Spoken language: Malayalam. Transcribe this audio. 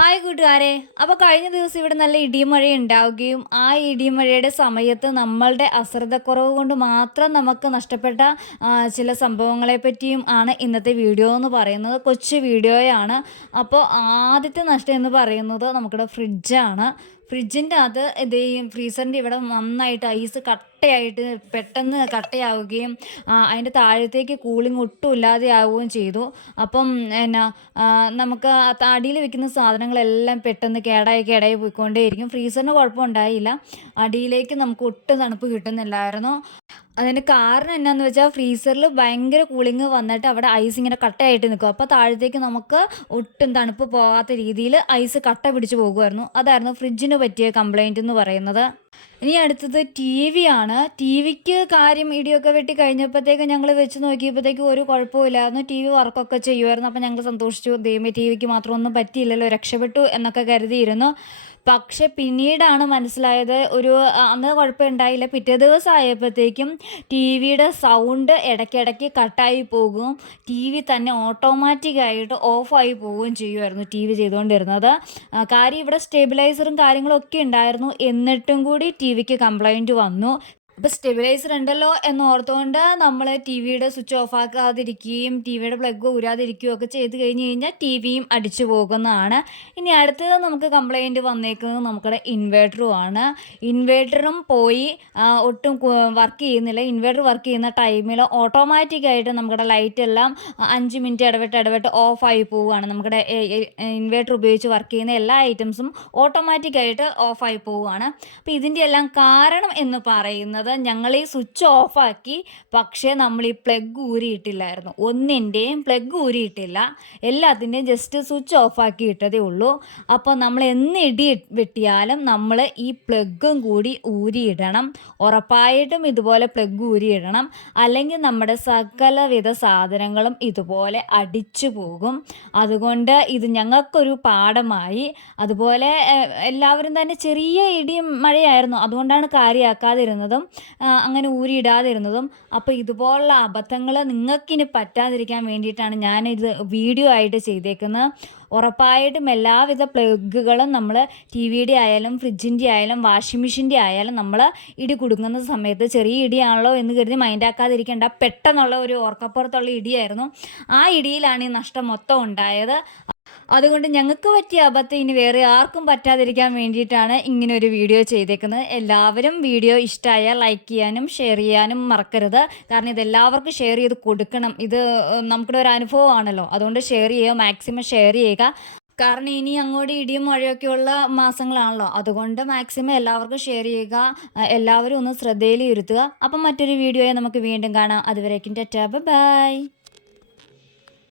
ഹായ് കൂട്ടുകാരെ. അപ്പോൾ കഴിഞ്ഞ ദിവസം ഇവിടെ നല്ല ഇടിമഴ ഉണ്ടാവുകയും ആ ഇടിമഴയുടെ സമയത്ത് നമ്മളുടെ അശ്രദ്ധക്കുറവ് കൊണ്ട് മാത്രം നമുക്ക് നഷ്ടപ്പെട്ട ചില സംഭവങ്ങളെ പറ്റിയും ആണ് ഇന്നത്തെ വീഡിയോ എന്ന് പറയുന്നത്. കൊച്ചു വീഡിയോയാണ്. അപ്പോൾ ആദ്യത്തെ നഷ്ടം എന്ന് പറയുന്നത് നമുക്കിവിടെ ഫ്രിഡ്ജാണ് ഫ്രിഡ്ജിന്റെ അത് ഇത് ഈ ഫ്രീസറിന്റെ ഇവിടെ നന്നായിട്ട് ഐസ് കട്ടയായിട്ട് പെട്ടെന്ന് കട്ടയാവുകയും അതിന്റെ താഴത്തേക്ക് കൂളിംഗ് ഒട്ടും ഇല്ലാതെ ആവുകയും ചെയ്തു. അപ്പം എന്നാ നമുക്ക് അടിയിൽ വെക്കുന്ന സാധനങ്ങളെല്ലാം പെട്ടെന്ന് കേടായി കേടായി പോയിക്കൊണ്ടേയിരിക്കും. ഫ്രീസറിന് കുഴപ്പമുണ്ടായില്ല. അടിയിലേക്ക് നമുക്ക് ഒട്ടും തണുപ്പ് കിട്ടുന്നില്ലായിരുന്നു. അതിന് കാരണം എന്നാന്ന് വെച്ചാൽ ഫ്രീസറിൽ ഭയങ്കര കൂളിംഗ് വന്നിട്ട് അവിടെ ഐസ് ഇങ്ങനെ കട്ടയായിട്ട് നിൽക്കും അപ്പോൾ താഴത്തേക്ക് നമുക്ക് ഒട്ടും തണുപ്പ് പോകാത്ത രീതിയിൽ ഐസ് കട്ട പിടിച്ച് പോകുമായിരുന്നു അതായിരുന്നു ഫ്രിഡ്ജിന് പറ്റിയ കംപ്ലൈന്റ് എന്ന് പറയുന്നത്. ഇനി അടുത്തത് ടി വി ആണ്. ടി വിക്ക് കാര്യം ഇടിയൊക്കെ വെട്ടി കഴിഞ്ഞപ്പോഴത്തേക്ക് ഞങ്ങൾ വെച്ച് നോക്കിയപ്പോഴത്തേക്ക് ഒരു കുഴപ്പമില്ലായിരുന്നു ടി വി വർക്കൊക്കെ ചെയ്യുമായിരുന്നു. അപ്പം ഞങ്ങൾ സന്തോഷിച്ചു. ദൈവമേ ടി വിക്ക് മാത്രം ഒന്നും പറ്റിയില്ലല്ലോ. രക്ഷപ്പെട്ടു എന്നൊക്കെ കരുതിയിരുന്നു. പക്ഷെ പിന്നീടാണ് മനസ്സിലായത് ഒരു അന്ന് കുഴപ്പമുണ്ടായില്ല പിറ്റേ ദിവസം ആയപ്പോഴത്തേക്കും ടി വിയുടെ സൗണ്ട് ഇടയ്ക്കിടയ്ക്ക് കട്ടായി പോകും. ടി വി തന്നെ ഓട്ടോമാറ്റിക്കായിട്ട് ഓഫായി പോവുകയും ചെയ്യുമായിരുന്നു ടി വി ചെയ്തുകൊണ്ടിരുന്നത്. കാര്യം ഇവിടെ സ്റ്റെബിലൈസറും കാര്യങ്ങളും ഒക്കെ ഉണ്ടായിരുന്നു. എന്നിട്ടും കൂടി ടി വിക്ക് കംപ്ലൈന്റ് വന്നു. അപ്പോൾ സ്റ്റെബിലൈസർ ഉണ്ടല്ലോ എന്ന് ഓർത്തുകൊണ്ട് നമ്മൾ ടി വിയുടെ സ്വിച്ച് ഓഫ് ആക്കാതിരിക്കുകയും ടി വിയുടെ പ്ലഗ് ഊരാതിരിക്കുകയും ഒക്കെ ചെയ്ത് കഴിഞ്ഞ് കഴിഞ്ഞാൽ ടി വിയും അടിച്ചു പോകുന്നതാണ്. ഇനി അടുത്തത് നമുക്ക് കംപ്ലൈന്റ് വന്നേക്കുന്നത് നമുക്കിടെ ഇൻവേർട്ടറും ആണ്. ഇൻവേർട്ടറും പോയി ഒട്ടും വർക്ക് ചെയ്യുന്നില്ല. ഇൻവേർട്ടർ വർക്ക് ചെയ്യുന്ന ടൈമിൽ ഓട്ടോമാറ്റിക്കായിട്ട് നമ്മുടെ ലൈറ്റ് എല്ലാം അഞ്ച് മിനിറ്റ് ഇടവിട്ട് ഇടവിട്ട് ഓഫായി പോവുകയാണ്. നമ്മുടെ ഇൻവേർട്ടർ ഉപയോഗിച്ച് വർക്ക് ചെയ്യുന്ന എല്ലാ ഐറ്റംസും ഓട്ടോമാറ്റിക്കായിട്ട് ഓഫായി പോവുകയാണ്. അപ്പോൾ ഇതിന്റെ എല്ലാം കാരണം എന്ന് പറയുന്നത് ഞങ്ങൾ ഈ സ്വിച്ച് ഓഫാക്കി പക്ഷേ നമ്മൾ ഈ പ്ലഗ് ഊരിയിട്ടില്ലായിരുന്നു. ഒന്നിന്റെയും പ്ലഗ് ഊരിയിട്ടില്ല. എല്ലാത്തിന്റെയും ജസ്റ്റ് സ്വിച്ച് ഓഫാക്കി ഇട്ടതേ ഉള്ളൂ. അപ്പോൾ നമ്മൾ എന്ന് ഇടി വെട്ടിയാലും നമ്മൾ ഈ പ്ലഗും കൂടി ഊരിയിടണം. ഉറപ്പായിട്ടും ഇതുപോലെ പ്ലഗ് ഊരിയിടണം. അല്ലെങ്കിൽ നമ്മുടെ സകലവിധ സാധനങ്ങളും ഇതുപോലെ അടിച്ചു പോകും. അതുകൊണ്ട് ഇത് ഞങ്ങൾക്കൊരു പാഠമായി. അതുപോലെ എല്ലാവരും തന്നെ ചെറിയ ഇടിയും മഴയായിരുന്നു. അതുകൊണ്ടാണ് കാര്യമാക്കാതിരുന്നതും അങ്ങനെ ഊരിയിടാതിരുന്നതും അപ്പോൾ ഇതുപോലുള്ള അബദ്ധങ്ങൾ നിങ്ങൾക്കിനി പറ്റാതിരിക്കാൻ വേണ്ടിയിട്ടാണ് ഞാനിത് വീഡിയോ ആയിട്ട് ചെയ്തേക്കുന്നത്. ഉറപ്പായിട്ടും എല്ലാവിധ പ്ലഗുകളും നമ്മൾ ടി വിയുടെ ആയാലും ഫ്രിഡ്ജിന്റെ ആയാലും വാഷിംഗ് മെഷീന്റെ ആയാലും നമ്മൾ ഇടി കൊടുക്കുന്ന സമയത്ത് ചെറിയ ഇടിയാണല്ലോ എന്ന് കരുതി മൈൻഡാക്കാതിരിക്കേണ്ട പെട്ടെന്നുള്ള ഒരു ഓർക്കപ്പുറത്തുള്ള ഇടിയായിരുന്നു. ആ ഇടിയിലാണ് ഈ നഷ്ടം മൊത്തം ഉണ്ടായത്. അതുകൊണ്ട് ഞങ്ങൾക്ക് പറ്റിയ അബദ്ധം ഇനി വേറെ ആർക്കും പറ്റാതിരിക്കാൻ വേണ്ടിയിട്ടാണ് ഇങ്ങനെ ഒരു വീഡിയോ ചെയ്തേക്കുന്നത്. എല്ലാവരും വീഡിയോ ഇഷ്ടമായാൽ ലൈക്ക് ചെയ്യാനും ഷെയർ ചെയ്യാനും മറക്കരുത്. കാരണം ഇത് എല്ലാവർക്കും ഷെയർ ചെയ്ത് കൊടുക്കണം. ഇത് നമുക്കിടെ ഒരു അനുഭവമാണല്ലോ. അതുകൊണ്ട് ഷെയർ ചെയ്യുക മാക്സിമം ഷെയർ ചെയ്യുക. കാരണം ഇനി അങ്ങോട്ട് ഇടിയും മഴയൊക്കെയുള്ള മാസങ്ങളാണല്ലോ. അതുകൊണ്ട് മാക്സിമം എല്ലാവർക്കും ഷെയർ ചെയ്യുക. എല്ലാവരും ഒന്ന് ശ്രദ്ധയിൽ ഇരുത്തുക അപ്പം മറ്റൊരു വീഡിയോയെ നമുക്ക് വീണ്ടും കാണാം. അതുവരേക്കും ടെറ്റാ. ബൈ